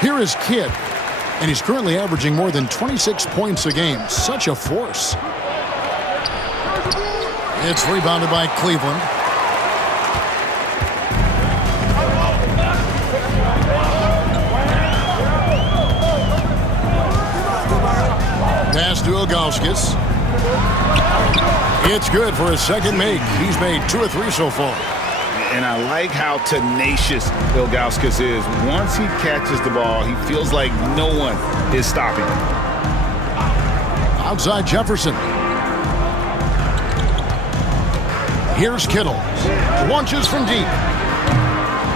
Here is Kidd, and he's currently averaging more than 26 points a game. Such a force. It's rebounded by Cleveland. Pass to Ilgauskas. It's good for his second make. He's made 2 or 3 so far. And I like how tenacious Ilgauskas is. Once he catches the ball, he feels like no one is stopping him. Outside Jefferson. Here's Kittle. Launches from deep.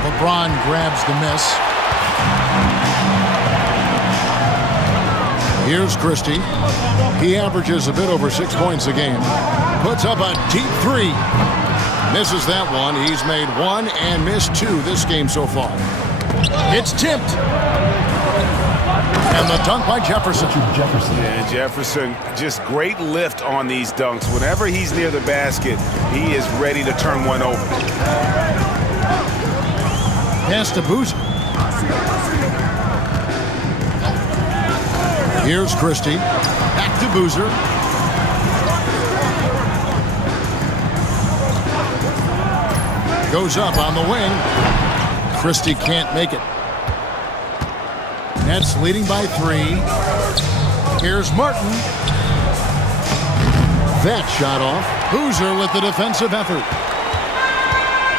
LeBron grabs the miss. Here's Christie. He averages a bit over 6 points a game. Puts up a deep 3. Misses that one. He's made 1 and missed 2 this game so far. It's tipped. And the dunk by Jefferson. Yeah, Jefferson, just great lift on these dunks. Whenever he's near the basket, he is ready to turn one over. Pass to Boozer. Here's Christie. Back to Boozer. Goes up on the wing. Christie can't make it. Nets leading by 3. Here's Martin. That shot off. Boozer with the defensive effort.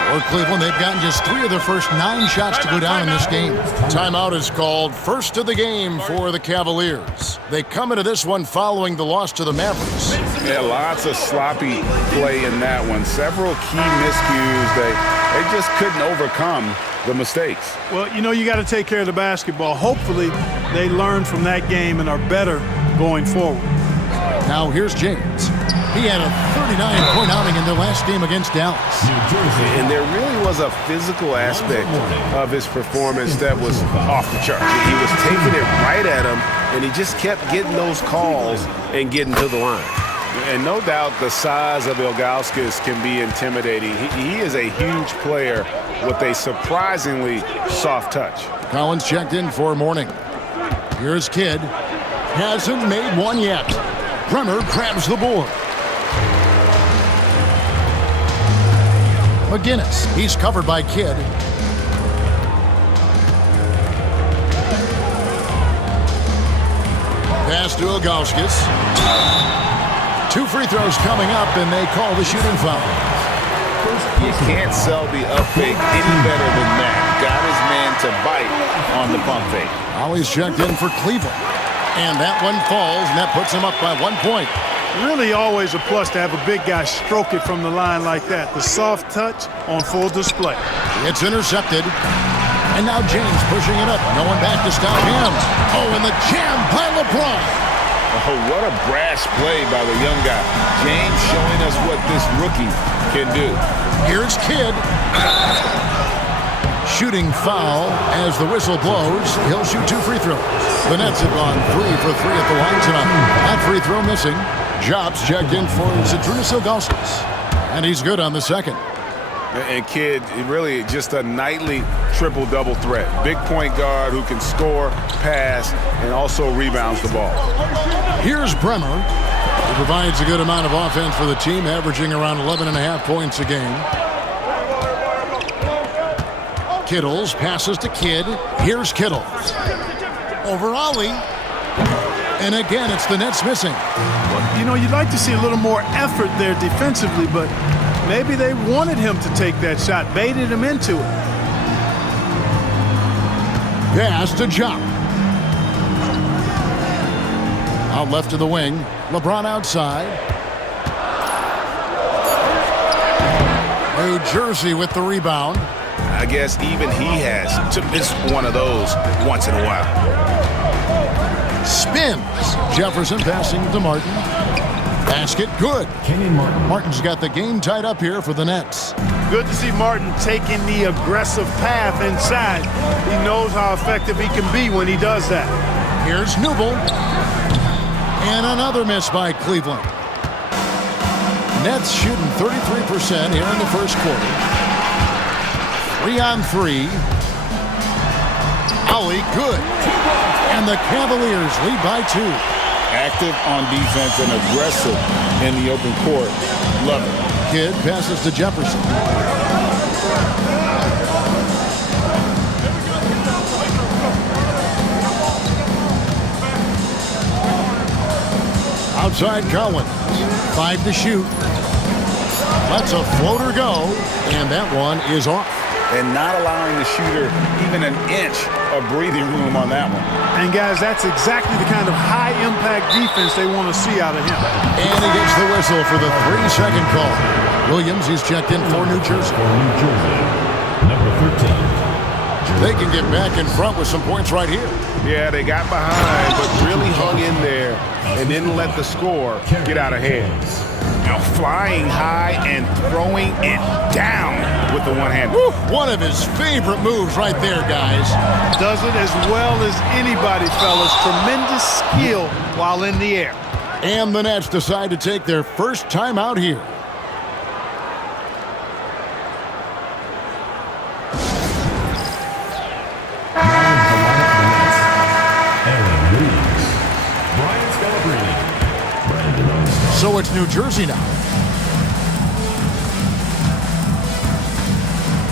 For Cleveland, they've gotten just 3 of their first 9 shots to go down in this game. Timeout is called. First of the game for the Cavaliers. They come into this one following the loss to the Mavericks. Yeah, lots of sloppy play in that one. Several key miscues. They just couldn't overcome the mistakes. Well, you know, you got to take care of the basketball. Hopefully, they learn from that game and are better going forward. Now here's James. He had a 39-point outing in their last game against Dallas. And there really was a physical aspect of his performance that was off the charts. He was taking it right at him, and he just kept getting those calls and getting to the line. And no doubt the size of Ilgauskas can be intimidating. He is a huge player with a surprisingly soft touch. Collins checked in for morning. Here's Kidd. Hasn't made one yet. Bremer grabs the board. McGinnis. He's covered by Kidd. Pass to Ilgauskas. 2 free throws coming up, and they call the shooting foul. You can't sell the up fake any better than that. Got his man to bite on the pump fake. Ollie's checked in for Cleveland. And that one falls, and that puts him up by 1 point. Really always a plus to have a big guy stroke it from the line like that. The soft touch on full display. It's intercepted. And now James pushing it up. No one back to stop him. Oh, and the jam by LeBron. Oh, what a brash play by the young guy. James showing us what this rookie can do. Here's Kidd. Shooting foul as the whistle blows. He'll shoot 2 free throws. The Nets have gone 3 for 3 at the line tonight. That free throw missing. Jobs checked in for Zydrunas Ilgauskas. And he's good on the second. And Kidd, really just a nightly triple-double threat. Big point guard who can score, pass, and also rebounds the ball. Here's Bremer. He provides a good amount of offense for the team, averaging around 11.5 points a game. Kittles passes to Kidd. Here's Kittles. Over Ollie. And again, it's the Nets missing. Well, you know, you'd like to see a little more effort there defensively, but maybe they wanted him to take that shot, baited him into it. Pass to Jump. Out left to the wing. LeBron outside. New Jersey with the rebound. I guess even he has to miss one of those once in a while. Spins. Jefferson passing to Martin. Basket good. Martin's got the game tied up here for the Nets. Good to see Martin taking the aggressive path inside. He knows how effective he can be when he does that. Here's Newble. And another miss by Cleveland. Nets shooting 33% here in the first quarter. 3 on 3. Holly, good. And the Cavaliers lead by 2. Active on defense and aggressive in the open court. Love it. Kidd passes to Jefferson. Outside Collins. 5 to shoot. Lets a floater go, and that one is off. And not allowing the shooter even an inch of breathing room on that one. And, guys, that's exactly the kind of high-impact defense they want to see out of him. And he gets the whistle for the 3-second call. Williams, he's checked in for New Jersey. Number 13. They can get back in front with some points right here. Yeah, they got behind, but really hung in there and didn't let the score get out of hand. Now flying high and throwing it down with the one-hand. One of his favorite moves right there, guys. Does it as well as anybody, fellas. Tremendous skill while in the air. And the Nets decide to take their first time out here. So it's New Jersey now.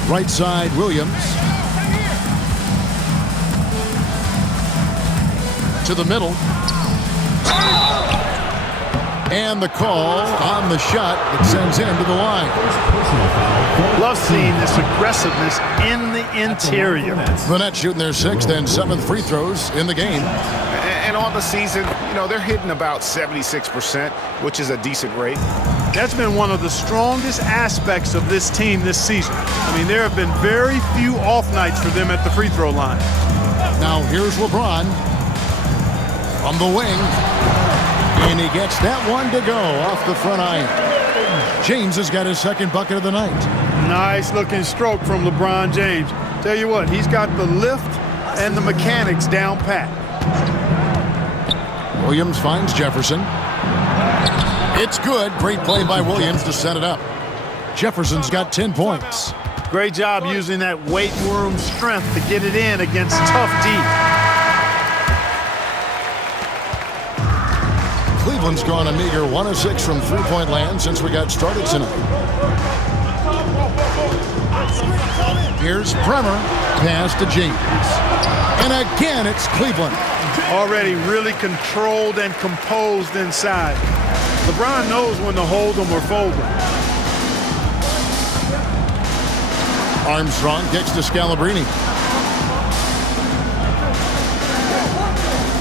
Right side, Williams. To the middle. And the call on the shot that sends him to the line. Love seeing this aggressiveness in the interior. The Nets shooting their 6th and 7th free throws in the game. And on the season, you know, they're hitting about 76%, which is a decent rate. That's been one of the strongest aspects of this team this season. I mean, there have been very few off nights for them at the free throw line. Now here's LeBron from the wing. And he gets that one to go off the front iron. James has got his 2nd bucket of the night. Nice looking stroke from LeBron James. Tell you what, he's got the lift and the mechanics down pat. Williams finds Jefferson. It's good. Great play by Williams to set it up. Jefferson's got 10 points. Great job using that weight room strength to get it in against tough D. Cleveland's gone a meager 1 of 6 from three-point land since we got started tonight. Here's Bremer. Pass to James. And again, it's Cleveland. Already really controlled and composed inside. LeBron knows when to hold them or fold them. Armstrong kicks to Scalabrine.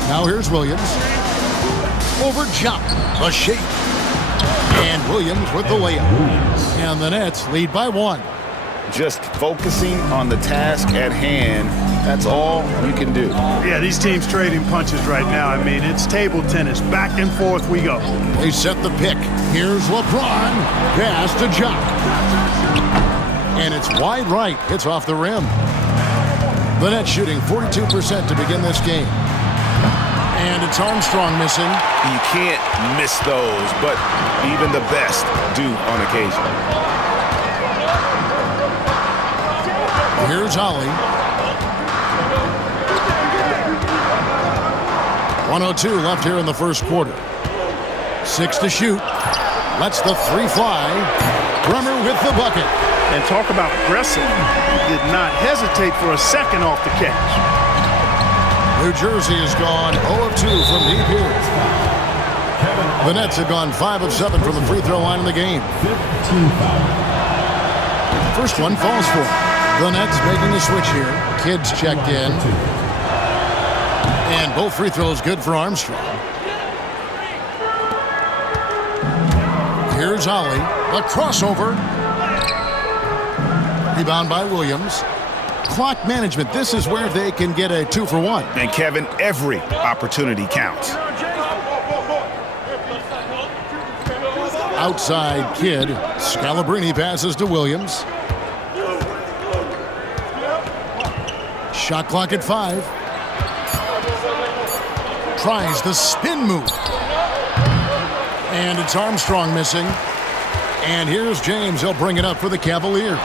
Now here's Williams. Over jump. A shape. And Williams with the layup. And the Nets lead by 1. Just focusing on the task at hand. That's all you can do. Yeah, these teams trading punches right now. I mean, it's table tennis. Back and forth we go. They set the pick. Here's LeBron. Pass to Jock. And it's wide right. Hits off the rim. The Nets shooting 42% to begin this game. And it's Armstrong missing. You can't miss those, but even the best do on occasion. Here's Holly. 1:02 left here in the first quarter. 6 to shoot. Lets the 3 fly. Bremer with the bucket. And talk about aggressive. He did not hesitate for a second off the catch. New Jersey has gone 0 of 2 from deep here. The Nets have gone 5 of 7 from the free throw line in the game. First one falls for him. The Nets making the switch here. Kidd's checked in. And both free throws good for Armstrong. Here's Holly. A crossover. Rebound by Williams. Clock management. This is where they can get a 2 for 1. And Kevin, every opportunity counts. Outside Kidd. Scalabrine passes to Williams. Shot clock at 5. Tries the spin move. And it's Armstrong missing. And here's James. He'll bring it up for the Cavaliers.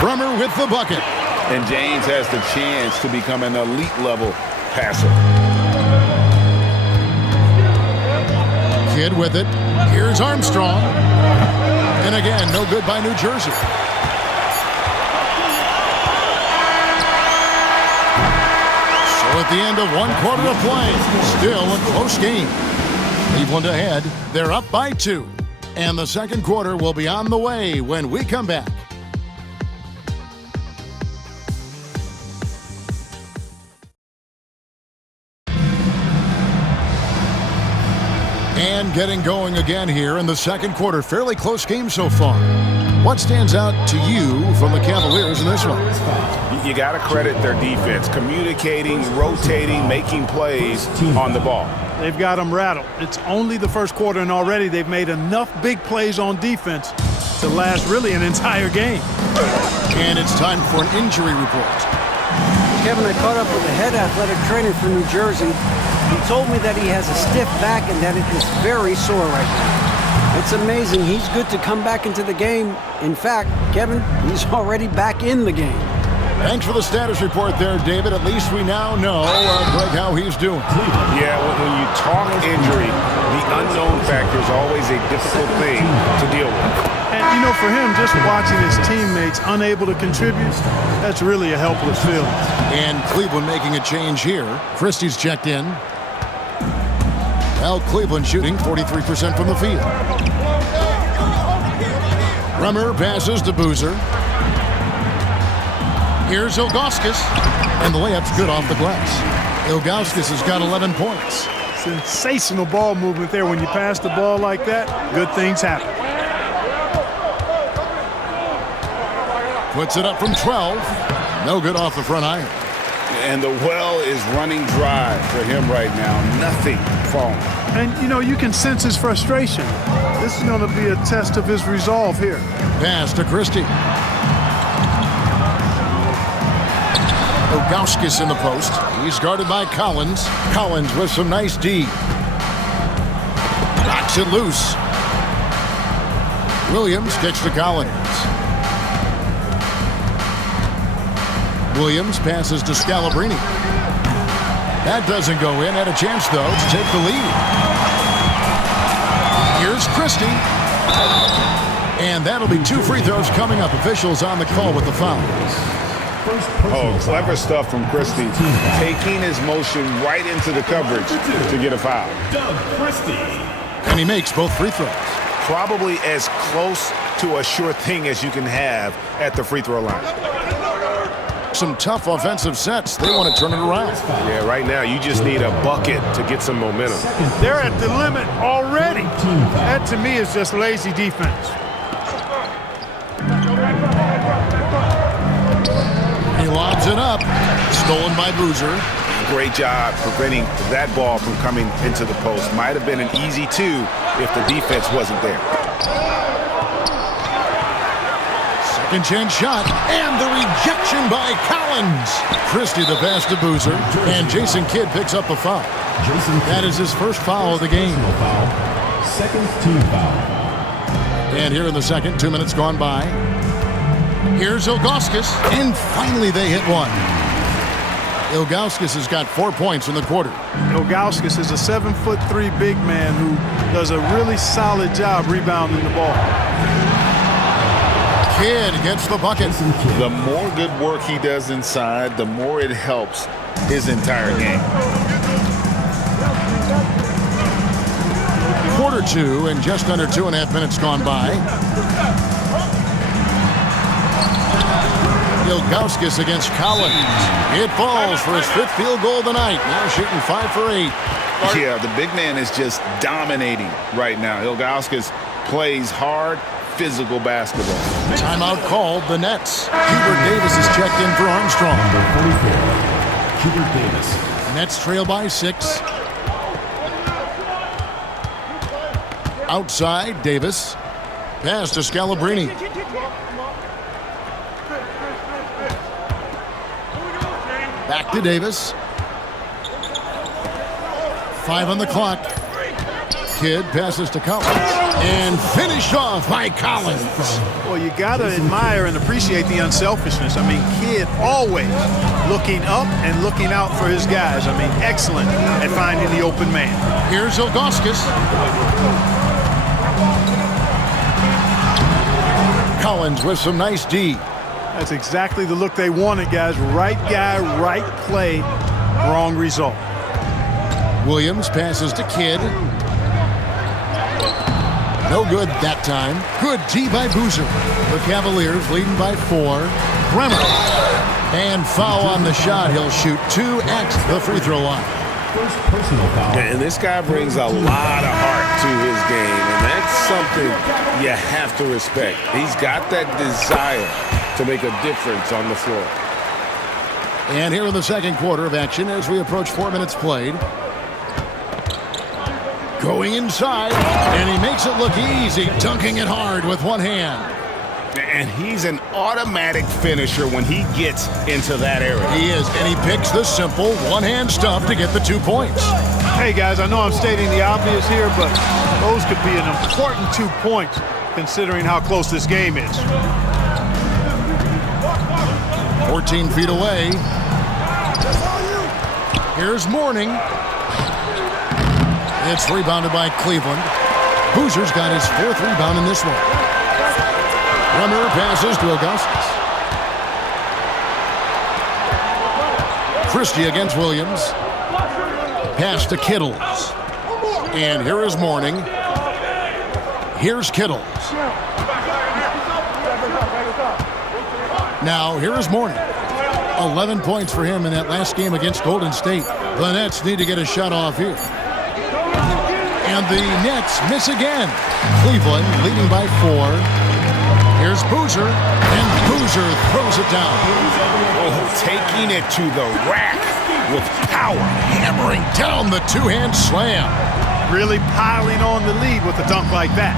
Bremer with the bucket. And James has the chance to become an elite-level passer. Kidd with it. Here's Armstrong. And again, no good by New Jersey. So at the end of 1 quarter of play, still a close game. Cleveland ahead. They're up by 2. And the second quarter will be on the way when we come back. And getting going again here in the second quarter. Fairly close game so far. What stands out to you from the Cavaliers in this one? You got to credit their defense. Communicating, rotating, making plays on the ball. They've got them rattled. It's only the first quarter, and already they've made enough big plays on defense to last really an entire game. And it's time for an injury report. Kevin, I caught up with the head athletic trainer for New Jersey. He told me that he has a stiff back and that it is very sore right now. It's amazing. He's good to come back into the game. In fact, Kevin, he's already back in the game. Thanks for the status report there, David. At least we now know, Greg, how he's doing. Yeah, when you talk injury, the unknown factor is always a difficult thing to deal with. And, you know, for him, just watching his teammates unable to contribute, that's really a helpless feeling. And Cleveland making a change here. Christie's checked in. Well, Cleveland shooting 43% from the field. Rummer passes to Boozer. Here's Ilgauskas, and the layup's good off the glass. Ilgauskas has got 11 points. Sensational ball movement there. When you pass the ball like that, good things happen. Puts it up from 12. No good off the front iron. And the well is running dry for him right now. Nothing falling. And, you know, you can sense his frustration. This is going to be a test of his resolve here. Pass to Christie. Ilgauskas in the post. He's guarded by Collins. Collins with some nice D. Knocks it loose. Williams kicks to Collins. Williams passes to Scalabrine. That doesn't go in. Had a chance, though, to take the lead. Here's Christie. And that'll be 2 free throws coming up. Officials on the call with the foul. Oh, clever stuff from Christie. Taking his motion right into the coverage to get a foul. And he makes both free throws. Probably as close to a sure thing as you can have at the free throw line. Some tough offensive sets. They want to turn it around. Yeah, right now you just need a bucket to get some momentum. They're at the limit already. That, to me, is just lazy defense. He lobs it up. Stolen by Boozer. Great job preventing that ball from coming into the post. Might have been an easy 2 if the defense wasn't there. Second chance shot. And the rejection by Collins. Christie the pass to Boozer. And Jason Kidd picks up a foul. That is his first foul of the game. Second team foul. And here in the second, 2 minutes gone by. Here's Ilgauskas. And finally they hit one. Ilgauskas has got 4 points in the quarter. Ilgauskas is a 7'3" big man who does a really solid job rebounding the ball. Kidd gets the bucket. The more good work he does inside, the more it helps his entire game. Quarter 2 and just under 2.5 minutes gone by. Ilgauskas against Collins. It falls for his 5th field goal of the night. Now shooting 5 for 8. Yeah, the big man is just dominating right now. Ilgauskas plays hard, physical basketball. Timeout called, the Nets. Hubert Davis is checked in for Armstrong. Number 44, Hubert Davis. Nets trail by 6. Outside, Davis. Pass to Scalabrine. Back to Davis. 5 on the clock. Kidd passes to Collins. And finished off by Collins. Well, you got to admire and appreciate the unselfishness. I mean, Kidd always looking up and looking out for his guys. I mean, excellent at finding the open man. Here's Ilgauskas. Collins with some nice D. That's exactly the look they wanted, guys. Right guy, right play, wrong result. Williams passes to Kidd. No good that time. Good D by Boozer. The Cavaliers leading by 4. Bremer. And foul on the shot. He'll shoot 2 at the free throw line. First personal foul. And this guy brings a lot of heart to his game, and that's something you have to respect. He's got that desire to make a difference on the floor. And here in the second quarter of action as we approach 4 minutes played. Going inside, and he makes it look easy, dunking it hard with one hand. And he's an automatic finisher when he gets into that area. He is, and he picks the simple one-hand stuff to get the 2 points. Hey, guys, I know I'm stating the obvious here, but those could be an important 2 points considering how close this game is. 14 feet away. Here's Mourning. It's rebounded by Cleveland. Boozer's got his 4th rebound in this one. Bremer passes to Ilgauskas. Christie against Williams. Pass to Kittles. And here is Mourning. Here's Kittles. Now, here is Mourning. 11 points for him in that last game against Golden State. The Nets need to get a shot off here. And the Nets miss again. Cleveland leading by 4. Here's Boozer, and Boozer throws it down. Oh, taking it to the rack with power. Hammering down the 2-hand slam. Really piling on the lead with a dunk like that.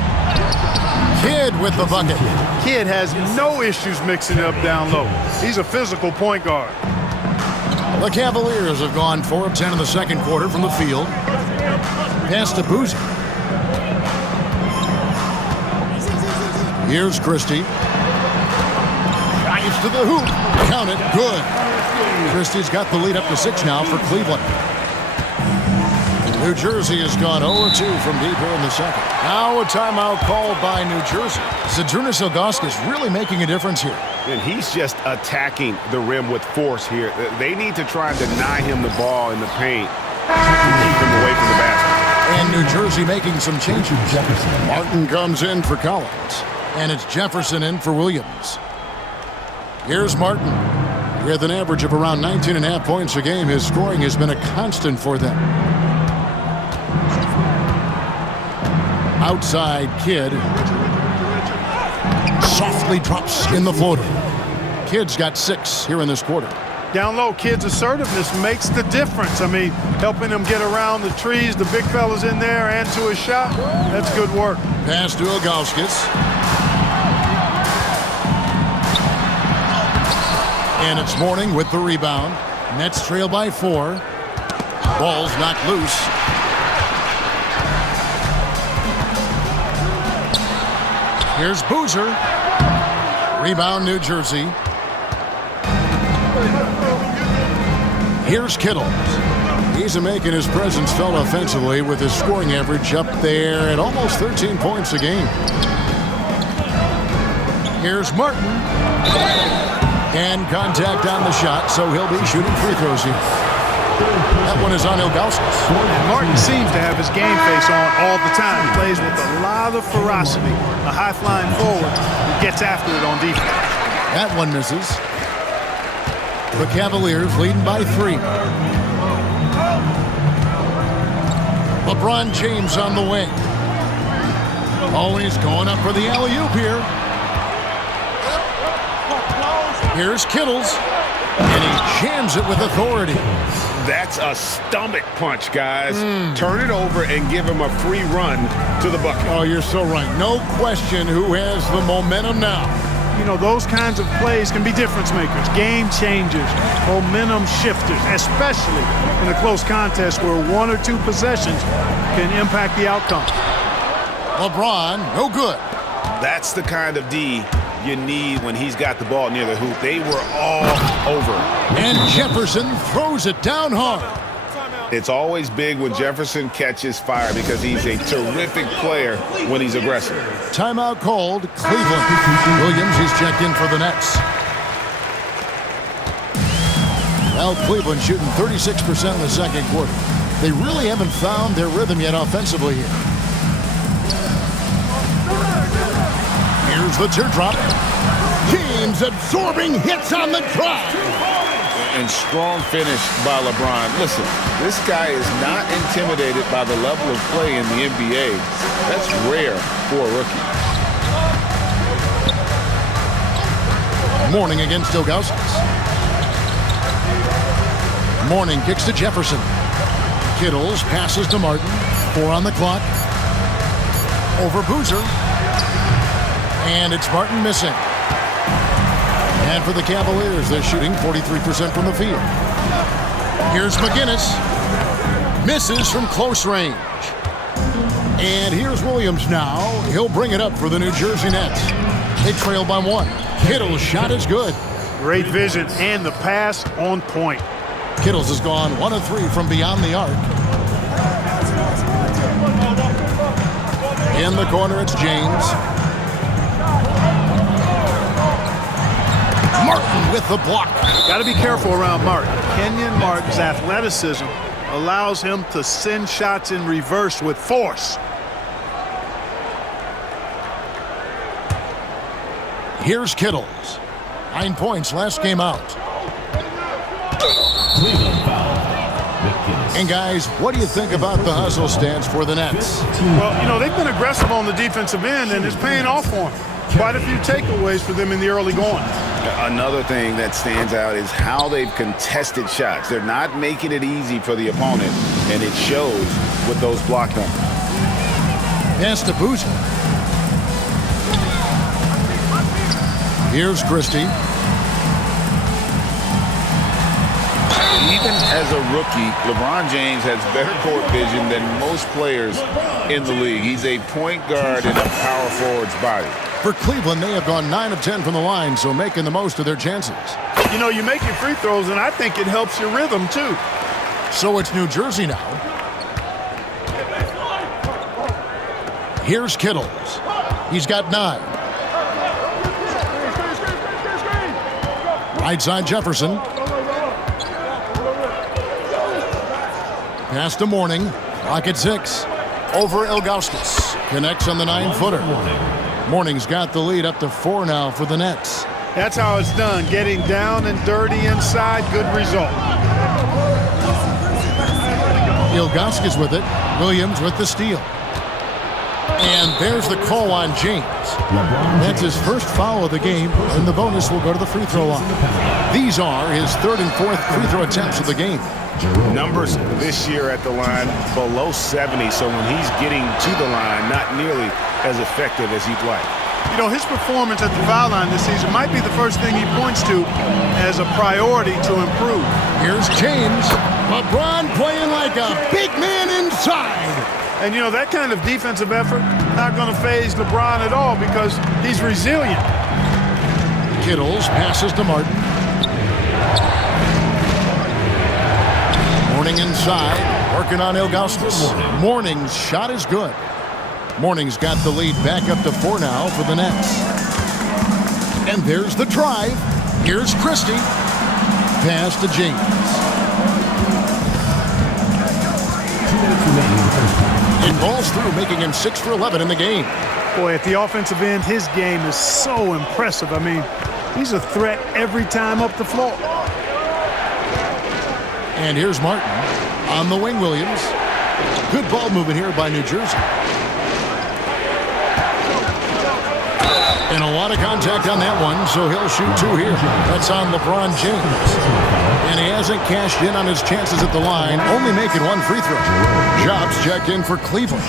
Kidd with the bucket. Kidd has no issues mixing it up down low. He's a physical point guard. The Cavaliers have gone 4 of 10 in the second quarter from the field. Pass to Boozer. Here's Christie. Drives to the hoop. Count it. Good. Christie's got the lead up to 6 now for Cleveland. New Jersey has gone 0-2 from deep here in the second. Now a timeout called by New Jersey. Zydrunas Ilgauskas really making a difference here. And he's just attacking the rim with force here. They need to try and deny him the ball in the paint and keep him away from the basket. And New Jersey making some changes. Martin comes in for Collins. And it's Jefferson in for Williams. Here's Martin. With an average of around 19.5 points a game, his scoring has been a constant for them. Outside Kidd. Softly drops in the floater. Kidd's got 6 here in this quarter. Down low, Kidd's assertiveness makes the difference. I mean, helping him get around the trees, the big fellas in there, and to his shot. That's good work. Pass to Ilgauskas. And it's Mourning with the rebound. Nets trail by 4. Ball's knocked loose. Here's Boozer. Rebound, New Jersey. Here's Kittles. He's making his presence felt offensively with his scoring average up there at almost 13 points a game. Here's Martin. And contact on the shot, so he'll be shooting free throws here. That one is on Ilgauskas. Martin seems to have his game face on all the time. He plays with a lot of ferocity. A high-flying forward who gets after it on defense. That one misses. The Cavaliers leading by 3. LeBron James on the wing. Oh, he's going up for the alley-oop here. Here's Kittles, and he jams it with authority. That's a stomach punch, guys. Turn it over and give him a free run to the bucket. Oh, you're so right. No question who has the momentum now. you know, those kinds of plays can be difference makers, game changers, momentum shifters, especially in a close contest where 1 or 2 possessions can impact the outcome. LeBron, no good. That's the kind of D you need when he's got the ball near the hoop. They were all over. And Jefferson throws it down hard. It's always big when Jefferson catches fire because he's a terrific player when he's aggressive. Timeout called, Cleveland. Williams, he's checked in for the Nets. Well, Cleveland shooting 36% in the second quarter. They really haven't found their rhythm yet offensively here. Here's the teardrop. James absorbing hits on the drive. And strong finish by LeBron. Listen, this guy is not intimidated by the level of play in the NBA. That's rare for a rookie. Mourning against Ilgauskas. Mourning kicks to Jefferson. Kittles passes to Martin. 4 on the clock. Over Boozer. And it's Martin missing. And for the Cavaliers, they're shooting 43% from the field. Here's McGinnis. Misses from close range. And here's Williams now. He'll bring it up for the New Jersey Nets. They trail by 1. Kittle's shot is good. Great vision and the pass on point. Kittles has gone 1 of 3 from beyond the arc. In the corner, it's James. Martin with the block. Got to be careful around Martin. Kenyon Martin's athleticism allows him to send shots in reverse with force. Here's Kittles. 9 points last game out. Cleveland foul. And guys, what do you think about the hustle stance for the Nets? Well, you know, they've been aggressive on the defensive end, and it's paying off for them. Quite a few takeaways for them in the early going. Another thing that stands out is how they've contested shots. They're not making it easy for the opponent, and it shows with those block numbers. Pass to Boozer. Here's Christie. Even as a rookie, LeBron James has better court vision than most players in the league. He's a point guard in a power forward's body. For Cleveland, they have gone 9 of 10 from the line, so making the most of their chances. You know, you make your free throws, and I think it helps your rhythm, too. So it's New Jersey now. Here's Kittles. He's got 9. Right side Jefferson. Pass to Mourning. Clock at 6. Over Ilgauskas. Connects on the 9-footer. Mourning's got the lead up to 4 now for the Nets. That's how it's done. Getting down and dirty inside. Good result. Ilgauskas with it. Williams with the steal. And there's the call on James. That's his first foul of the game, and the bonus will go to the free throw line. These are his 3rd and 4th free throw attempts of the game. Numbers this year at the line below 70, so when he's getting to the line, not nearly as effective as he'd like. You know, his performance at the foul line this season might be the first thing he points to as a priority to improve. Here's James. LeBron playing like a big man inside. And, you know, that kind of defensive effort not going to faze LeBron at all because he's resilient. Kittles passes to Martin. Mourning inside, working on Ilgauskas. Mourning's shot is good. Mourning's got the lead back up to 4 now for the Nets. And there's the drive. Here's Christie. Pass to James. 2 minutes remaining in the first half. It balls through, making him 6 for 11 in the game. Boy, at the offensive end, his game is so impressive. I mean, he's a threat every time up the floor. And here's Martin on the wing. Williams. Good ball movement here by New Jersey. And a lot of contact on that one, so he'll shoot 2 here. That's on LeBron James. And he hasn't cashed in on his chances at the line, only making 1 free throw. Jobs checked in for Cleveland.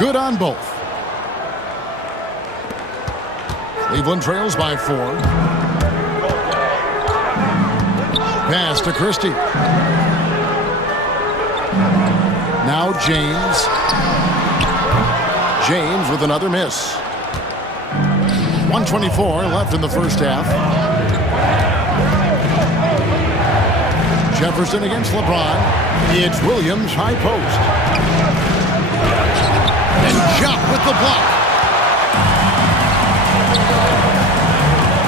Good on both. Cleveland trails by 4. Pass to Christie. Now James. James with another miss. 1:24 left in the first half. Jefferson against LeBron. It's Williams, high post. And Jop with the block.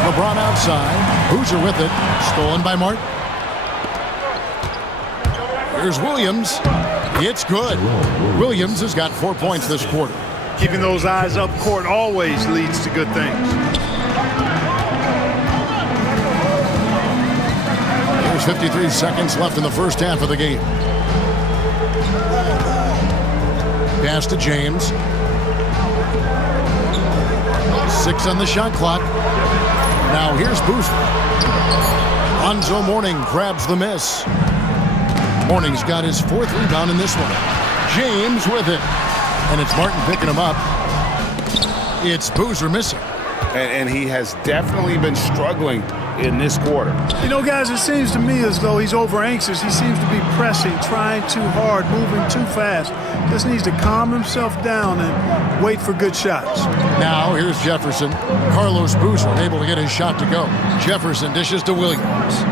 LeBron outside. Hoosier with it. Stolen by Martin. Here's Williams. It's good. Williams has got 4 points this quarter. Keeping those eyes up court always leads to good things. There's 53 seconds left in the first half of the game. Pass to James. 6 on the shot clock. Now here's Boozer. Lonzo Mourning grabs the miss. Mourning's got his 4th rebound in this one. James with it. And it's Martin picking him up. It's Boozer missing. And he has definitely been struggling in this quarter. You know, guys, it seems to me as though he's over anxious. He seems to be pressing, trying too hard, moving too fast. Just needs to calm himself down and wait for good shots. Now here's Jefferson. Carlos Boozer able to get his shot to go. Jefferson dishes to Williams.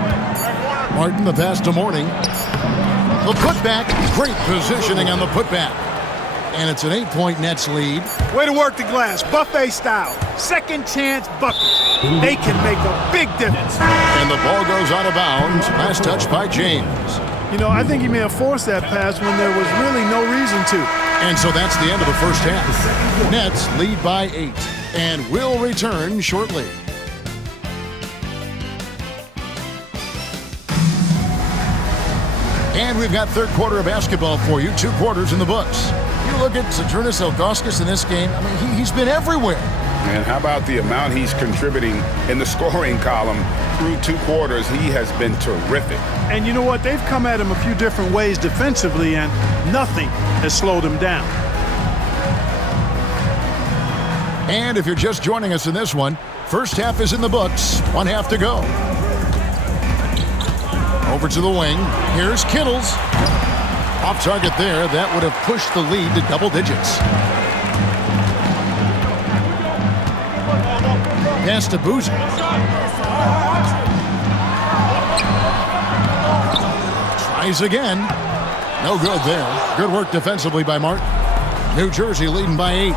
Martin the pass to Mourning. The putback. Great positioning on the putback. And it's an 8-point Nets lead. Way to work the glass, buffet style. Second chance buckets. They can make a big difference. And the ball goes out of bounds. Last touch by James. You know, I think he may have forced that pass when there was really no reason to. And so that's the end of the first half. Nets lead by 8 and will return shortly. And we've got third quarter of basketball for you. 2 quarters in the books. You look at Zydrunas Ilgauskas in this game. I mean, he's been everywhere. And how about the amount he's contributing in the scoring column through 2 quarters? He has been terrific. And you know what? They've come at him a few different ways defensively, and nothing has slowed him down. And if you're just joining us in this one, first half is in the books. 1 half to go. Over to the wing. Here's Kittles. Off target there. That would have pushed the lead to double digits. Pass to Boozer. Tries again. No good there. Good work defensively by Martin. New Jersey leading by 8.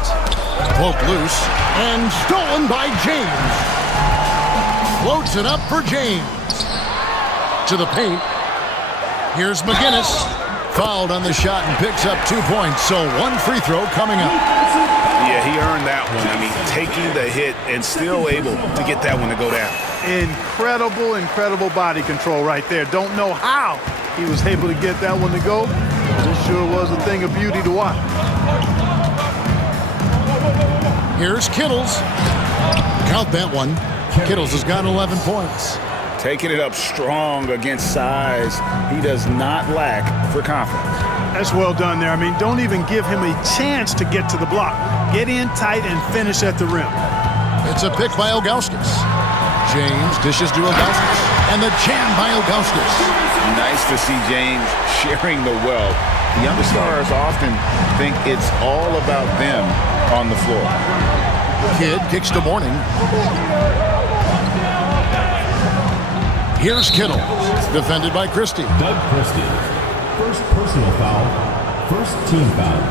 Poked loose and stolen by James. Floats it up for James. To the paint. Here's McGinnis. Fouled on the shot and picks up 2 points. So 1 free throw coming up. Yeah, he earned that one. I mean, taking the hit and still able to get that one to go down. Incredible, incredible body control right there. Don't know how he was able to get that one to go. This sure was a thing of beauty to watch. Here's Kittles. Count that one. Kittles has got 11 points. Taking it up strong against size. He does not lack for confidence. That's well done there. I mean, don't even give him a chance to get to the block. Get in tight and finish at the rim. It's a pick by Ilgauskas. James dishes to Ilgauskas. And the jam by Ilgauskas. Nice to see James sharing the wealth. The young stars often think it's all about them on the floor. Kidd kicks to Mourning. Here's Kittle, defended by Christie. Doug Christie. First personal foul. First team foul.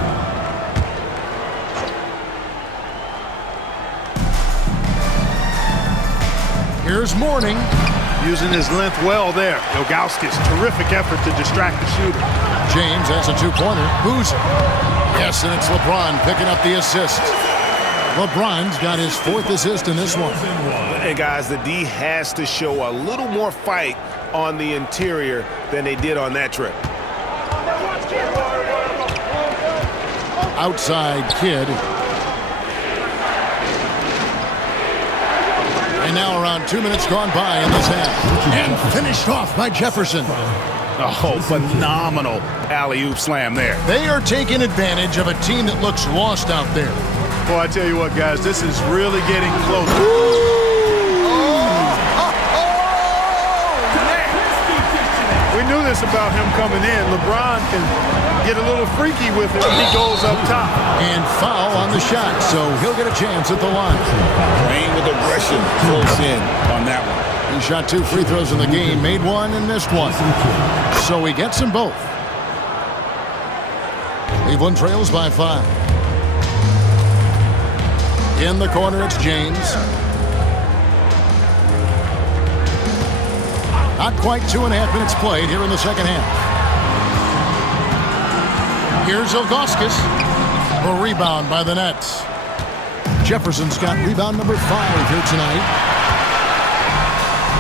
Here's Mourning. Using his length well there. Ilgauskas, terrific effort to distract the shooter. James has a 2-pointer. Boozer. Yes, and it's LeBron picking up the assist. LeBron's got his 4th assist in this one. And guys, the D has to show a little more fight on the interior than they did on that trip. Outside Kidd. And now around 2 minutes gone by in this half. And finished off by Jefferson. Oh, phenomenal alley-oop slam there. They are taking advantage of a team that looks lost out there. Boy, I tell you what, guys, this is really getting close. We knew this about him coming in. LeBron can get a little freaky with it when he goes up top. And foul on the shot, so he'll get a chance at the line. Playing with aggression close in on that one. He shot 2 free throws in the game, made one and missed one. So he gets them both. Cleveland trails by 5. In the corner, it's James. Not quite 2.5 minutes played here in the second half. Here's Ilgauskas. A rebound by the Nets. Jefferson's got rebound number 5 here tonight.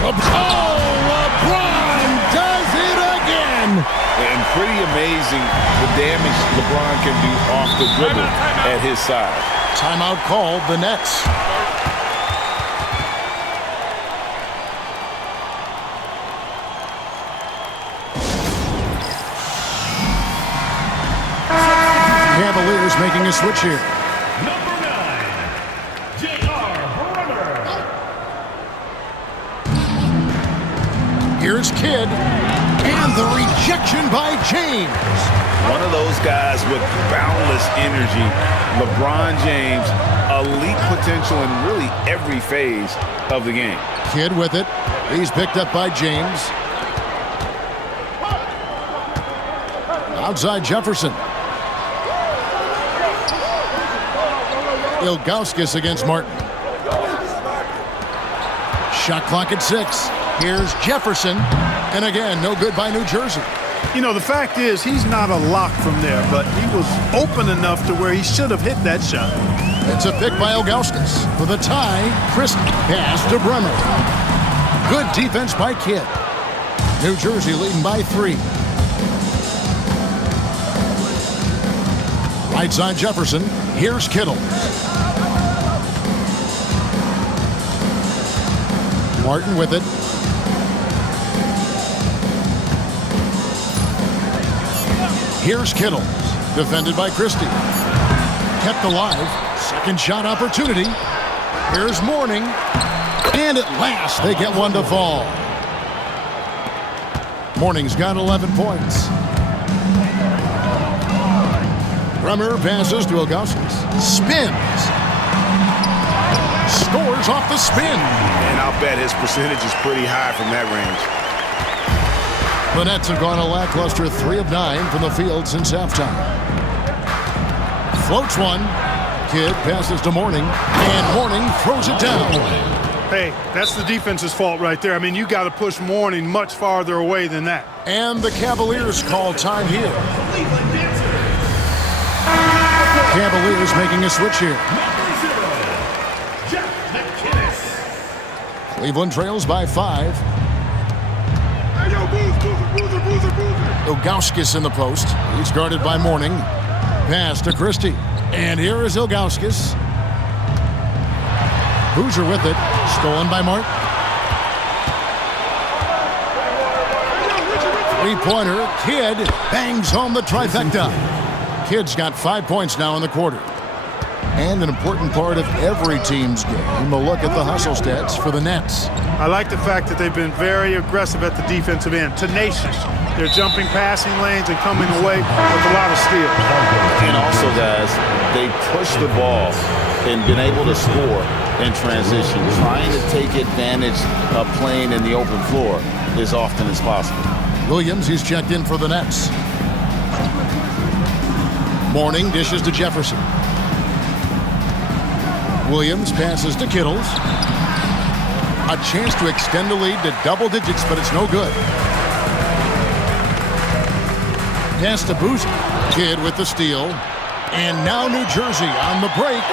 Oh, LeBron does it again! And pretty amazing the damage LeBron can do off the dribble at his side. Timeout called, the Nets. Cavaliers making a switch here. Number 9, J.R. Here's Kidd. And the rejection by James. One of those guys with boundless energy. LeBron James, elite potential in really every phase of the game. Kidd with it. He's picked up by James. Outside Jefferson. Ilgauskas against Martin. Shot clock at 6. Here's Jefferson. And again, no good by New Jersey. You know, the fact is he's not a lock from there, but he was open enough to where he should have hit that shot. It's a pick by Ilgauskas. For the tie, Christie pass to Bremer. Good defense by Kidd. New Jersey leading by 3. Right side Jefferson. Here's Kittle. Martin with it. Here's Kittle. Defended by Christie. Kept alive. Second shot opportunity. Here's Mourning. And at last, they get one to fall. Mourning's got 11 points. Bremer passes to Ilgauskas. Spins. Scores off the spin. And I'll bet his percentage is pretty high from that range. The Nets have gone a lackluster 3 of 9 from the field since halftime. Floats one. Kidd passes to Mourning. And Mourning throws it down. Hey, that's the defense's fault right there. I mean, you got to push Mourning much farther away than that. And the Cavaliers call time here. Cavaliers making a switch here. Cleveland trails by 5. Ilgauskas in the post. He's guarded by Mourning. Pass to Christie. And here is Ilgauskas. Boozer with it. Stolen by Martin. Three-pointer. Kidd bangs home the trifecta. Kidd's got 5 points now in the quarter. And an important part of every team's game, a look at the hustle stats for the Nets. I like the fact that they've been very aggressive at the defensive end. Tenacious. They're jumping passing lanes and coming away with a lot of steals. And also, guys, they push the ball and been able to score in transition, trying to take advantage of playing in the open floor as often as possible. Williams, he's checked in for the Nets. Mourning dishes to Jefferson. Williams passes to Kittles. A chance to extend the lead to double digits, but it's no good. Pass to Boozer. Kidd with the steal. And now New Jersey on the break.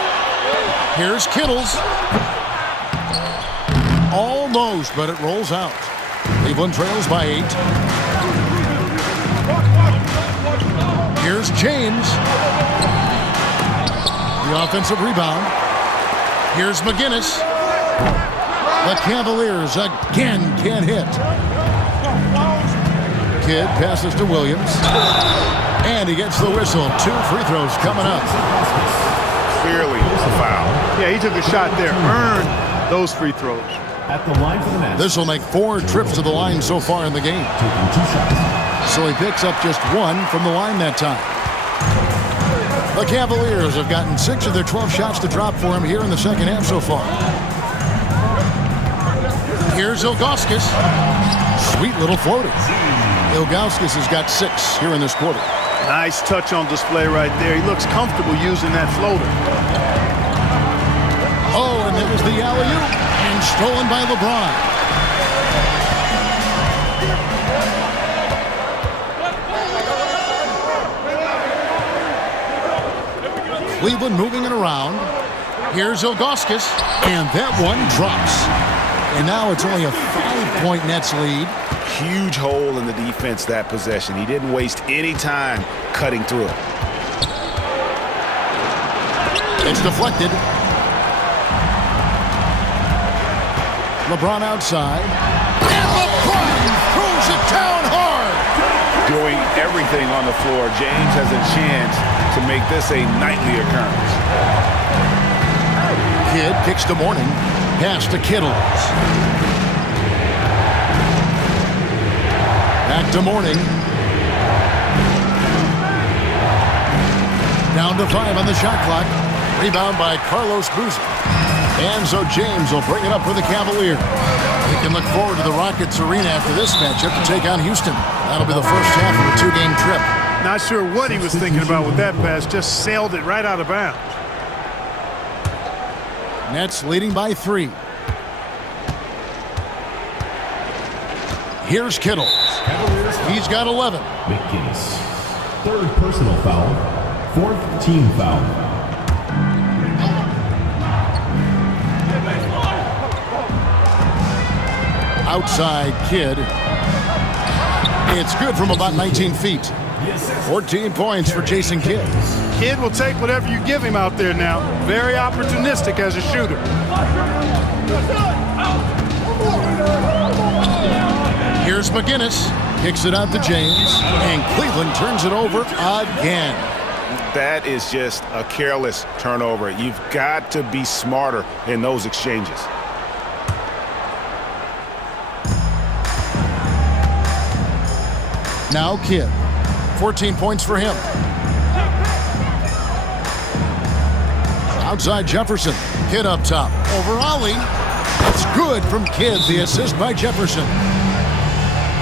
Here's Kittles. Almost, but it rolls out. Cleveland trails by 8. Here's James. The offensive rebound. Here's McGinnis. The Cavaliers again can't hit. Kidd passes to Williams. And he gets the whistle. 2 free throws coming up. clearly a foul. Yeah, he took a shot there, earned those free throws. At the line for the match. This will make 4 trips to the line so far in the game. Taking 2 shots. So he picks up just 1 from the line that time. The Cavaliers have gotten 6 of their 12 shots to drop for him here in the second half so far. Here's Ilgauskas. Sweet little floater. Ilgauskas has got 6 here in this quarter. Nice touch on display right there. He looks comfortable using that floater. Oh, and there's the alley-oop. And stolen by LeBron. Cleveland moving it around. Here's Ilgauskas. And that one drops. And now it's only a 5-point Nets lead. Huge hole in the defense that possession. He didn't waste any time cutting through it. It's deflected. LeBron outside. And LeBron throws it down hard. Doing everything on the floor, James has a chance to make this a nightly occurrence. Kidd kicks to Morning. Pass to Kittles. Back to Morning. Down to 5 on the shot clock. Rebound by Carlos Boozer. And so James will bring it up for the Cavaliers. We can look forward to the Rockets arena after this matchup to take on Houston. That'll be the first half of a 2-game trip. Not sure what he was thinking about with that pass. Just sailed it right out of bounds. Nets leading by 3. Here's Kittles. He's got 11. McGinnis. 3rd personal foul. 4th team foul. Outside Kidd. It's good from about 19 feet. 14 points for Jason Kidd. Kidd will take whatever you give him out there now. Very opportunistic as a shooter. Here's McGinnis. Kicks it out to James. And Cleveland turns it over again. That is just a careless turnover. You've got to be smarter in those exchanges. Now Kidd. 14 points for him. Outside Jefferson. Kidd up top. Over Ollie. It's good from Kidd. The assist by Jefferson.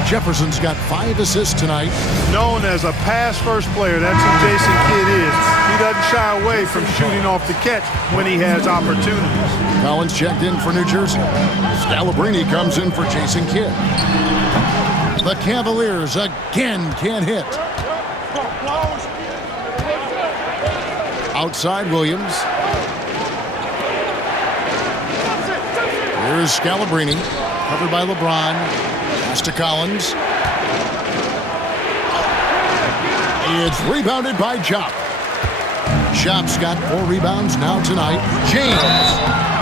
Jefferson's got 5 assists tonight. Known as a pass-first player, that's who Jason Kidd is. He doesn't shy away from shooting off the catch when he has opportunities. Collins checked in for New Jersey. Scalabrini comes in for Jason Kidd. The Cavaliers again can't hit. Outside Williams. Here's Scalabrini. Covered by LeBron. Pass to Collins. It's rebounded by Jop. Jop's got 4 rebounds now tonight. James.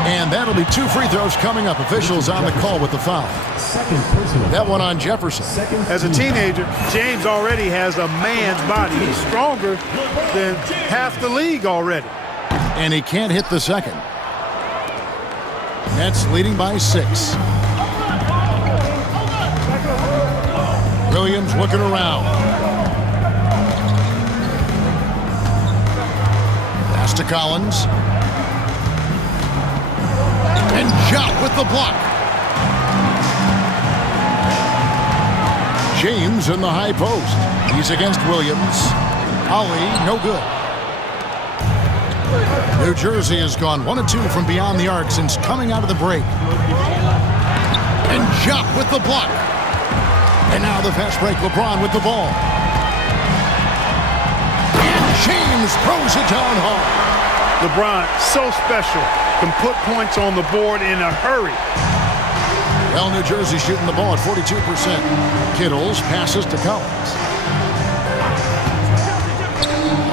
And that'll be 2 free throws coming up. Officials on the call with the foul. 2nd personal That foul. one on Jefferson. As a teenager, James already has a man's body. He's stronger than half the league already. And he can't hit the second. Nets leading by 6. Williams looking around. Pass to Collins. And Jop with the block. James in the high post. He's against Williams. Ollie, no good. New Jersey has gone 1 of 2 from beyond the arc since coming out of the break. And Jop with the block. And now the fast break, LeBron with the ball. And James throws it down hard. LeBron, so special, can put points on the board in a hurry. Well, New Jersey shooting the ball at 42%. Kittles passes to Collins.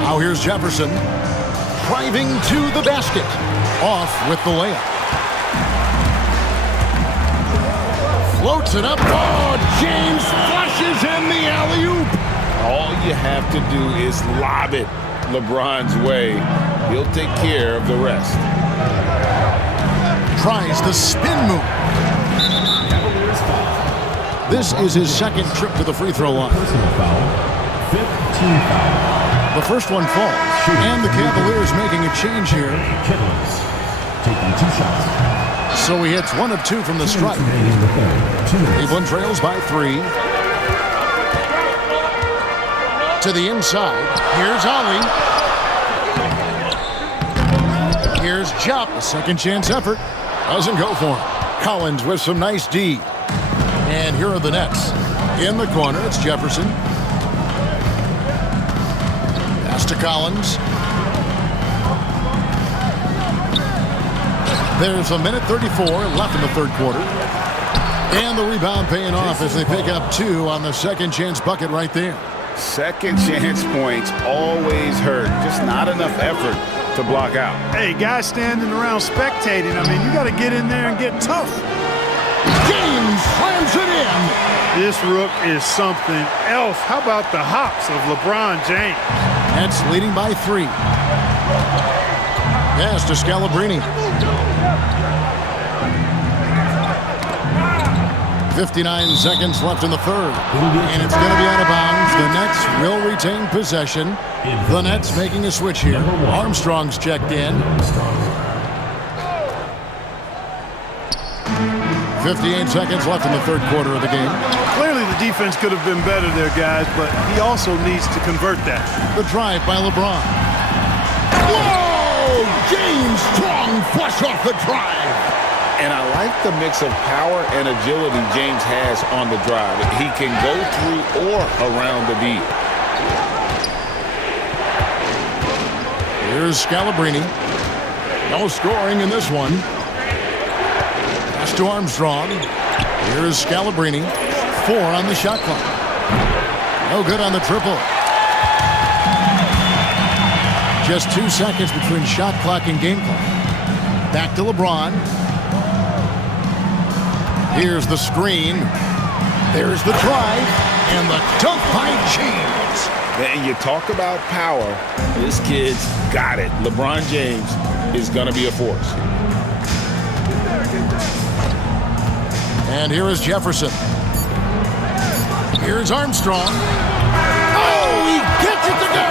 Now here's Jefferson. Driving to the basket. Off with the layup. Floats it up. Oh, James flushes in the alley-oop. All you have to do is lob it. LeBron's way, he'll take care of the rest. Tries the spin move. This is his second trip to the free throw line. Personal foul. 15 foul. The first one falls, and the Cavaliers making a change here. Killers. Taking 2 shots. So he hits 1 of 2 from the stripe. Cleveland trails by 3. To the inside. Here's Ollie. Here's Jop. A second chance effort. Doesn't go for him. Collins with some nice D. And here are the Nets. In the corner, it's Jefferson. Pass to Collins. There's 1:34 left in the third quarter. And the rebound paying off as they pick up 2 on the second chance bucket right there. Second chance points always hurt. Just not enough effort to block out. Hey, guys standing around spectating, I mean, you got to get in there and get tough. James slams it in. This rook is something else. How about the hops of LeBron James? Nets leading by 3. Pass to Scalabrine. 59 seconds left in the third. And it's going to be out of bounds. The Nets will retain possession. The Nets making a switch here. Armstrong's checked in. 58 seconds left in the third quarter of the game. Clearly the defense could have been better there, guys, but he also needs to convert that. The drive by LeBron. Whoa! James Strong flush off the drive. And I like the mix of power and agility James has on the drive. He can go through or around the D. Here's Scalabrine. No scoring in this one. Pass to Armstrong. Here's Scalabrine. 4 on the shot clock. No good on the triple. Just 2 seconds between shot clock and game clock. Back to LeBron. Here's the screen. There's the drive. And the dunk by James. And you talk about power. This kid's got it. LeBron James is going to be a force. And here is Jefferson. Here's Armstrong. Oh, he gets it to go.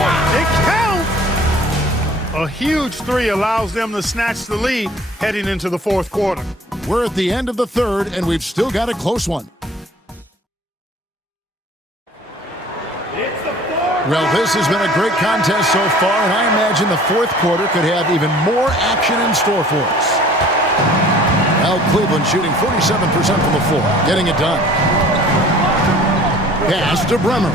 Wow. It counts. A huge 3 allows them to snatch the lead heading into the fourth quarter. We're at the end of the third, and we've still got a close one. Well, this has been a great contest so far, and I imagine the fourth quarter could have even more action in store for us. Now Cleveland shooting 47% from the floor, getting it done. Pass to Bremer.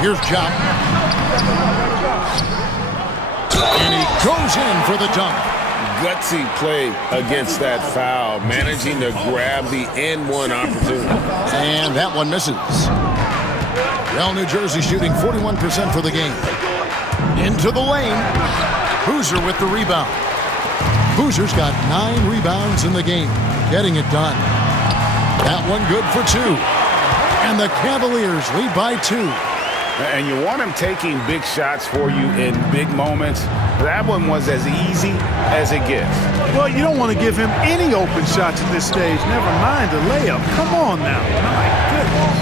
Here's Jop. And he goes in for the dunk. Gutsy play against that foul, managing to grab the N1 opportunity. And that one misses. Well, New Jersey shooting 41% for the game. Into the lane. Boozer with the rebound. Boozer's got 9 rebounds in the game, getting it done. That one good for 2. And the Cavaliers lead by 2. And you want him taking big shots for you in big moments. That one was as easy as it gets. Well, you don't want to give him any open shots at this stage. Never mind a layup. Come on now. My goodness.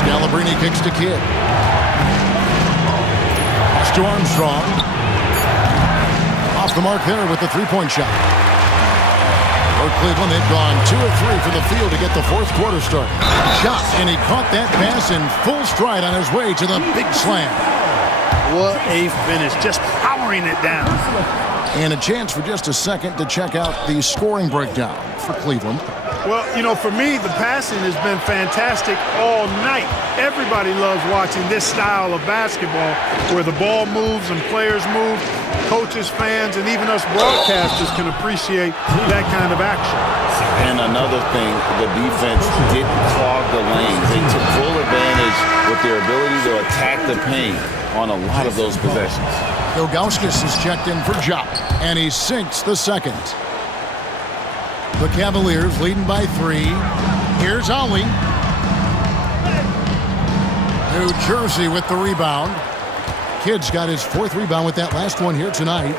Scalabrine kicks to Kidd. Pass to Armstrong. Off the mark there with the three-point shot. For Cleveland, they've gone 2 of 3 from the field to get the fourth quarter started. Shot, and he caught that pass in full stride on his way to the big slam. What a finish, just powering it down. And a chance for just a second to check out the scoring breakdown for Cleveland. Well, you know, for me, the passing has been fantastic all night. Everybody loves watching this style of basketball where the ball moves and players move. Coaches, fans, and even us broadcasters can appreciate that kind of action. And another thing, the defense didn't clog the lanes. They took full advantage with their ability to attack the paint on a lot of those possessions. Ilgauskas is checked in for Jop, and he sinks the second. The Cavaliers leading by 3. Here's Ollie. New Jersey with the rebound. Kidd's got his 4th rebound with that last one here tonight.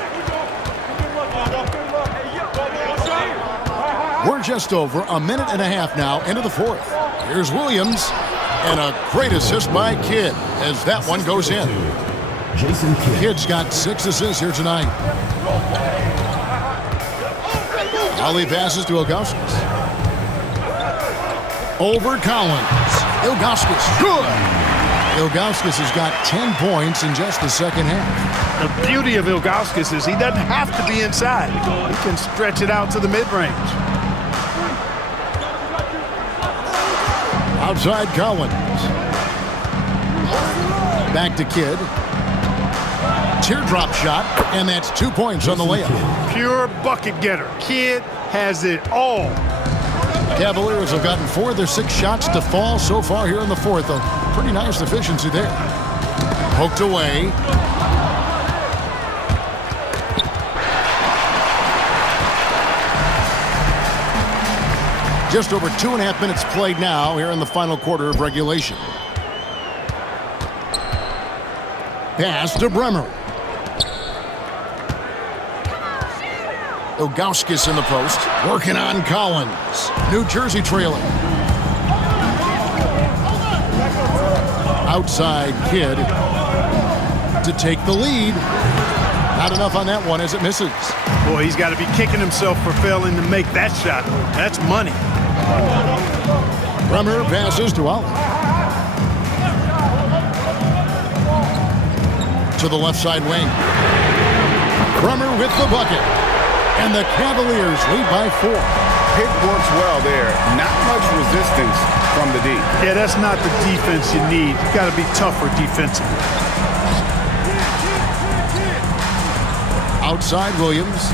We're just over a minute and a half now into the 4th. Here's Williams. And a great assist by Kidd as that one goes in. Jason Kidd. Kidd's got 6 assists here tonight. Ollie passes to Ilgauskas. Over Collins. Ilgauskas. Good. Ilgauskas has got 10 points in just the second half. The beauty of Ilgauskas is he doesn't have to be inside. He can stretch it out to the mid-range. Outside Collins. Back to Kidd. Teardrop shot, and that's 2 points on the layup. Pure bucket getter. Kidd has it all. Cavaliers have gotten 4 of their 6 shots to fall so far here in the 4th. A pretty nice efficiency there. Poked away. Just over 2.5 minutes played now here in the final quarter of regulation. Pass to Bremer. Ilgauskas in the post. Working on Collins. New Jersey trailing. Outside Kidd to take the lead. Not enough on that one as it misses. Boy, he's got to be kicking himself for failing to make that shot. That's money. Bremer passes to Ollie. To the left side wing. Bremer with the bucket. And the Cavaliers lead by 4. Pick works well there. Not much resistance from the D. Yeah, that's not the defense you need. You got to be tougher defensively. Outside Williams.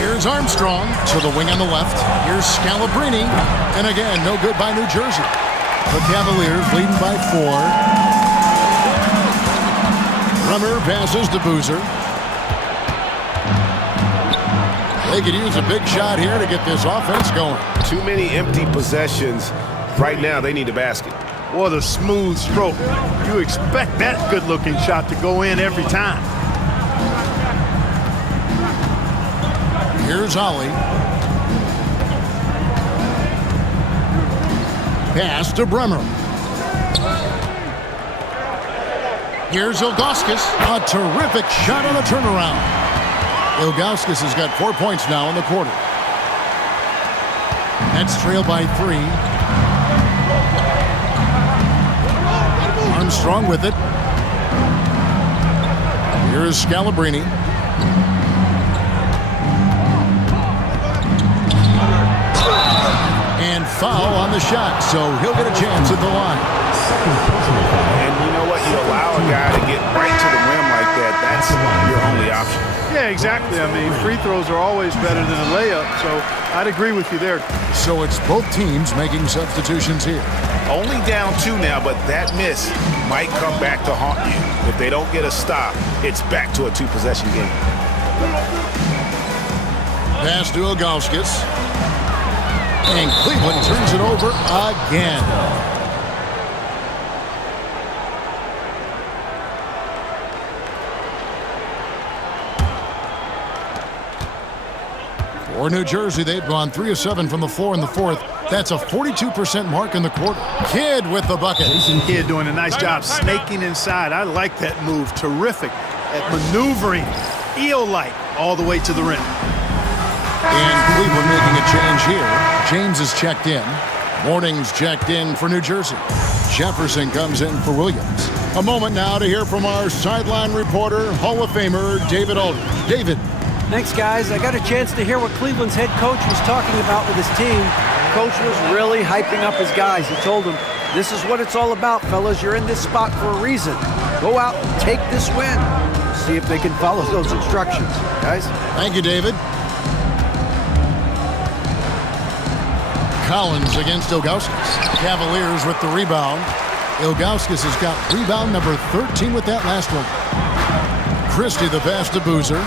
Here's Armstrong to the wing on the left. Here's Scalabrine. And again, no good by New Jersey. The Cavaliers leading by 4. Bremer passes to Boozer. They could use a big shot here to get this offense going. Too many empty possessions. Right now, they need a basket. What a smooth stroke. You expect that good-looking shot to go in every time. Here's Ollie. Pass to Bremer. Here's Ilgauskas. A terrific shot on the turnaround. Ilgauskas has got 4 points now in the quarter. Nets trail by 3. Armstrong with it. Here's Scalabrine. And foul on the shot, so he'll get a chance at the line. And you know what? You allow a guy to get right to the rim like that. That's your only option. Yeah, exactly. I mean, free throws are always better than a layup, so I'd agree with you there. So it's both teams making substitutions here. Only down 2 now, but that miss might come back to haunt you. If they don't get a stop, it's back to a 2-possession game. Pass to Ilgauskas. And Cleveland turns it over again. For New Jersey, they've gone 3 of 7 from the floor in the 4th. That's a 42% mark in the quarter. Kidd with the bucket. Kidd doing a nice job snaking inside. I like that move. Terrific at maneuvering, eel-like, all the way to the rim. And Cleveland making a change here. James is checked in. Morning's checked in for New Jersey. Jefferson comes in for Williams. A moment now to hear from our sideline reporter, Hall of Famer David Aldridge. David. Thanks, guys. I got a chance to hear what Cleveland's head coach was talking about with his team. Coach was really hyping up his guys. He told them, this is what it's all about, fellas. You're in this spot for a reason. Go out and take this win. See if they can follow those instructions, guys. Thank you, David. Collins against Ilgauskas. Cavaliers with the rebound. Ilgauskas has got rebound number 13 with that last one. Christie the pass to Boozer.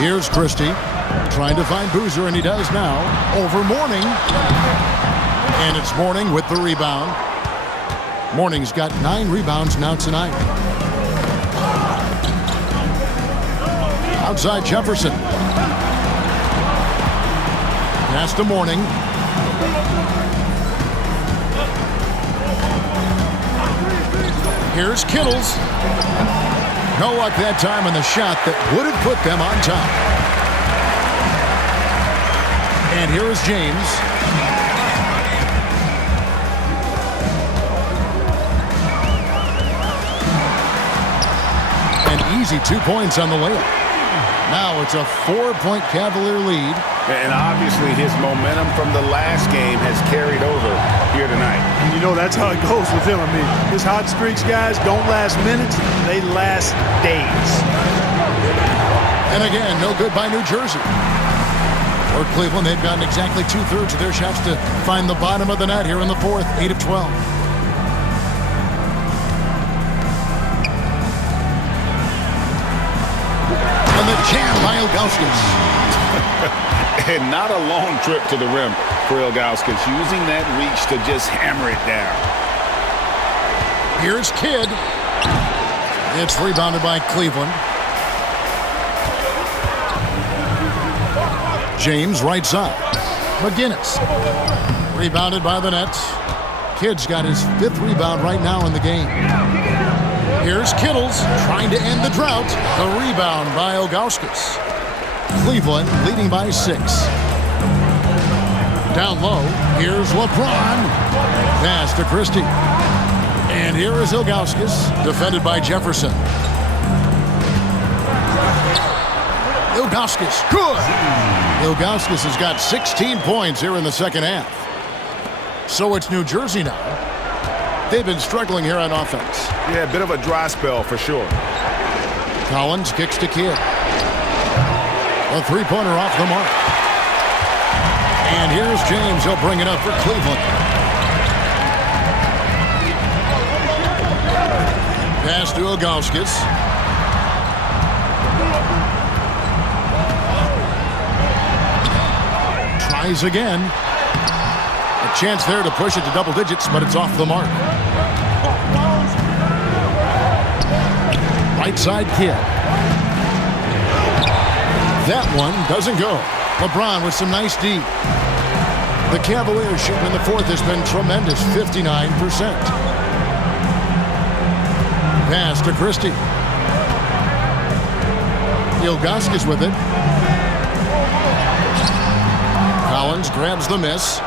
Here's Christie. Trying to find Boozer, and he does now. Over Mourning. And it's Mourning with the rebound. Mourning's got 9 rebounds now tonight. Outside Jefferson. Pass to Mourning. Here's Kittles. No luck that time on the shot that would have put them on top. And here is James. An easy 2 points on the layup. Now it's a 4-point Cavalier lead. And obviously his momentum from the last game has carried over here tonight. And you know that's how it goes with him. I mean, his hot streaks, guys, don't last minutes. They last days. And again, no good by New Jersey. For Cleveland, they've gotten exactly 2/3 of their shots to find the bottom of the net here in the fourth, 8 of 12. And the jam by Ilgauskas. And not a long trip to the rim for Ilgauskas, using that reach to just hammer it down. Here's Kidd. It's rebounded by Cleveland. James right side. McGinnis. Rebounded by the Nets. Kidd's got his 5th rebound right now in the game. Here's Kittles trying to end the drought. The rebound by Ilgauskas. Cleveland leading by 6. Down low, here's LeBron. Pass to Christie. And here is Ilgauskas, defended by Jefferson. Ilgauskas, good! Ilgauskas has got 16 points here in the second half. So it's New Jersey now. They've been struggling here on offense. Yeah, a bit of a dry spell for sure. Collins kicks to Kidd. A 3-pointer off the mark. And here's James. He'll bring it up for Cleveland. Pass to Ilgauskas. Tries again. A chance there to push it to double digits, but it's off the mark. Right side Kidd. That one doesn't go. LeBron with some nice D. The Cavaliers shooting in the fourth has been tremendous, 59%. Pass to Christie. Ilgauskas with it. Collins grabs the miss.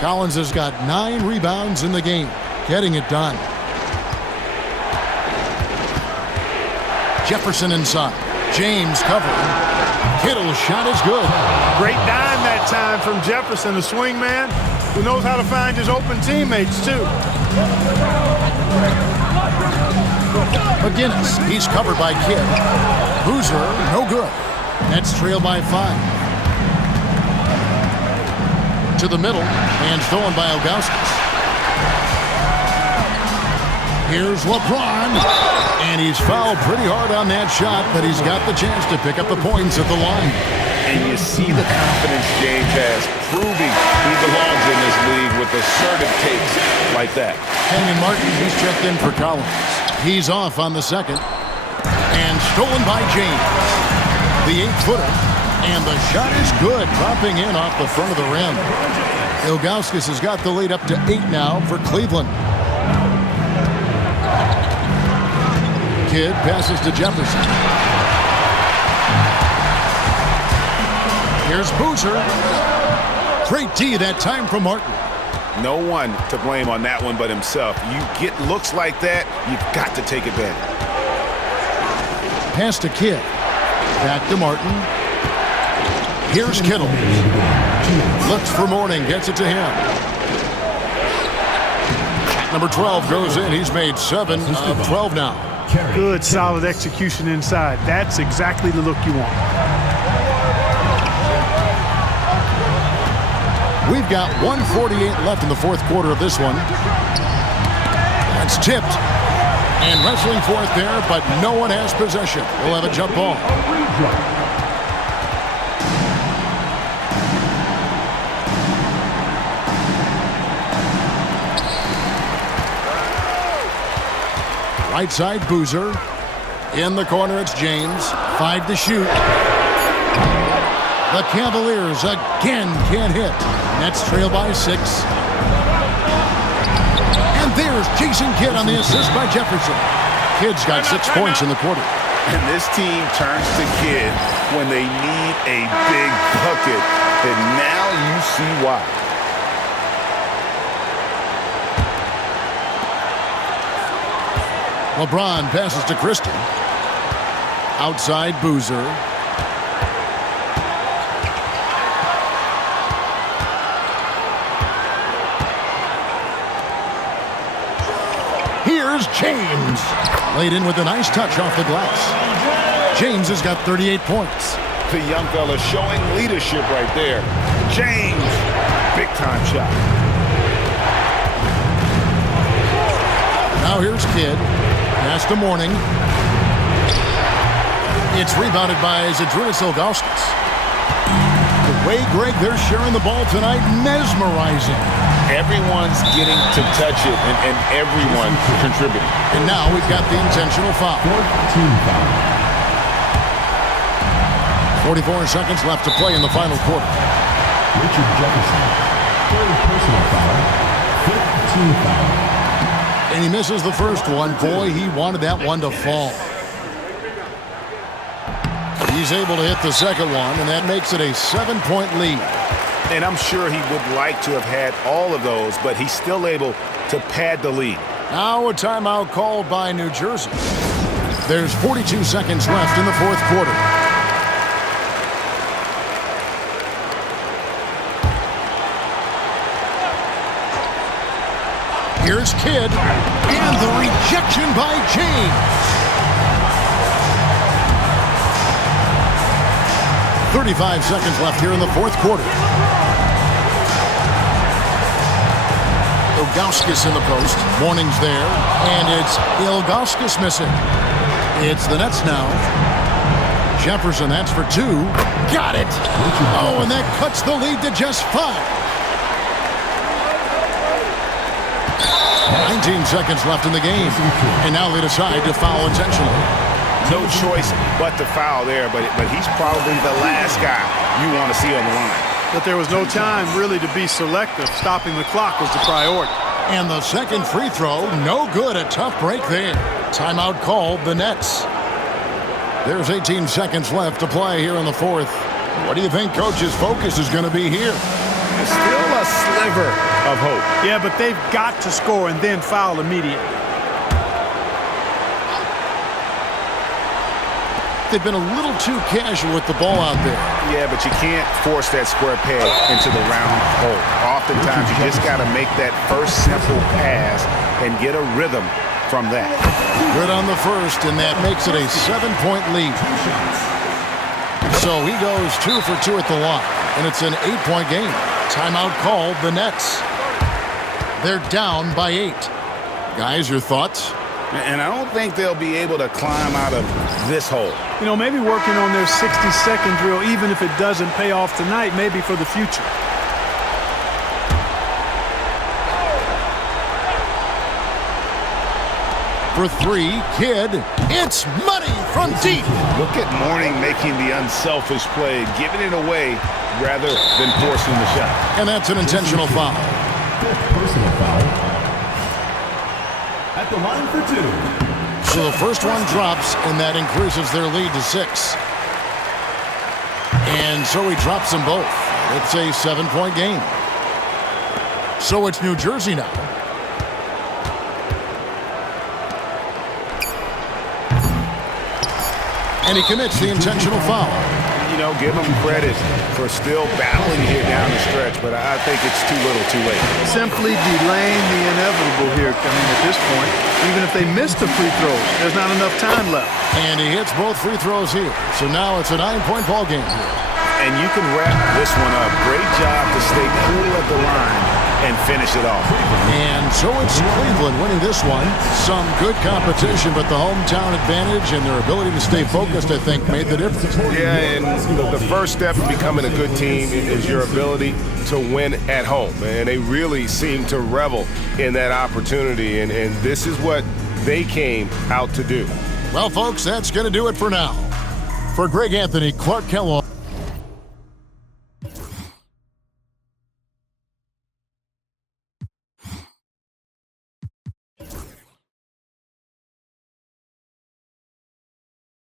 Collins has got 9 rebounds in the game, getting it done. Jefferson inside. James covering. Kittle's shot is good. Great dime that time from Jefferson, the swing man, who knows how to find his open teammates, too. McGinnis, he's covered by Kidd. Boozer, no good. Nets trail by 5. To the middle, and stolen by Ilgauskas. Here's LeBron, and he's fouled pretty hard on that shot, but he's got the chance to pick up the points at the line. And you see the confidence James has, proving he belongs in this league with assertive takes like that. Kenyon Martin, he's checked in for Collins. He's off on the second, and stolen by James. The 8-footer, and the shot is good, dropping in off the front of the rim. Ilgauskas has got the lead up to 8 now for Cleveland. Kidd passes to Jefferson. Here's Boozer. Great D that time from Martin. No one to blame on that one but himself. You get looks like that, you've got to take advantage. Pass to Kidd. Back to Martin. Here's Kittle. Looks for Mourning, gets it to him. Number 12 goes in. He's made 7 of 12 now. Good, solid execution inside. That's exactly the look you want. We've got 1:48 left in the fourth quarter of this one. That's tipped. And wrestling for it there, but no one has possession. We'll have a jump ball. Right side, Boozer. In the corner, it's James. 5 to shoot. The Cavaliers again can't hit. Nets trail by 6. And there's Jason Kidd on the assist by Jefferson. Kidd's got 6 points in the quarter. And this team turns to Kidd when they need a big bucket. And now you see why. LeBron passes to Christie. Outside, Boozer. Here's James. Laid in with a nice touch off the glass. James has got 38 points. The young fella showing leadership right there. James, big time shot. Now here's Kidd. Pass to Mourning. It's rebounded by Zydrunas Ilgauskas. The way, Greg, they're sharing the ball tonight, mesmerizing. Everyone's getting to touch it, and everyone contributing. And now we've got the intentional foul. 44 seconds left to play in the final quarter. Richard Jefferson, third personal foul, 15 foul. And he misses the first one. Boy, he wanted that one to fall. He's able to hit the second one, and that makes it a 7-point lead. And I'm sure he would like to have had all of those, but he's still able to pad the lead. Now a timeout called by New Jersey. There's 42 seconds left in the fourth quarter. Here's Kidd, and the rejection by James. 35 seconds left here in the fourth quarter. Ilgauskas in the post. Mourning's there, and it's Ilgauskas missing. It's the Nets now. Jefferson, that's for 2. Got it! Oh, and that cuts the lead to just 5. 19 seconds left in the game. And now they decide to foul intentionally. No choice but to foul there, but he's probably the last guy you want to see on the line. But there was no time really to be selective. Stopping the clock was the priority. And the second free throw, no good. A tough break there. Timeout called the Nets. There's 18 seconds left to play here in the fourth. What do you think Coach's focus is going to be here? There's still a sliver of hope. Yeah, but they've got to score and then foul immediately. They've been a little too casual with the ball out there. Yeah, but you can't force that square peg into the round hole. Oftentimes, you just got to make that first simple pass and get a rhythm from that. Good on the first, and that makes it a 7-point lead. So he goes 2 for 2 at the line, and it's an 8-point game. Timeout called the Nets. They're down by 8. Guys, your thoughts? And I don't think they'll be able to climb out of this hole. You know, maybe working on their 60-second drill, even if it doesn't pay off tonight, maybe for the future. For 3, Kidd. It's money from deep. Look at Mourning making the unselfish play, giving it away rather than forcing the shot. And that's an intentional foul. Fifth personal foul. At the line for 2. So the first one drops, and that increases their lead to 6. And so he drops them both. It's a 7-point game. So it's New Jersey now. And he commits the intentional foul. You know, give him credit for still battling here down the stretch, but I think it's too little too late. Simply delaying the inevitable here. I mean, at this point, even if they miss the free throws, there's not enough time left. And he hits both free throws here. So now it's a 9-point ball game here. And you can wrap this one up. Great job to stay cool at the line and finish it off. And so it's Cleveland winning this one. Some good competition, but the hometown advantage and their ability to stay focused, I think, made the difference. Yeah, and the first step in becoming a good team is your ability to win at home. And they really seem to revel in that opportunity. And this is what they came out to do. Well, folks, that's going to do it for now. For Greg Anthony, Clark Kellogg.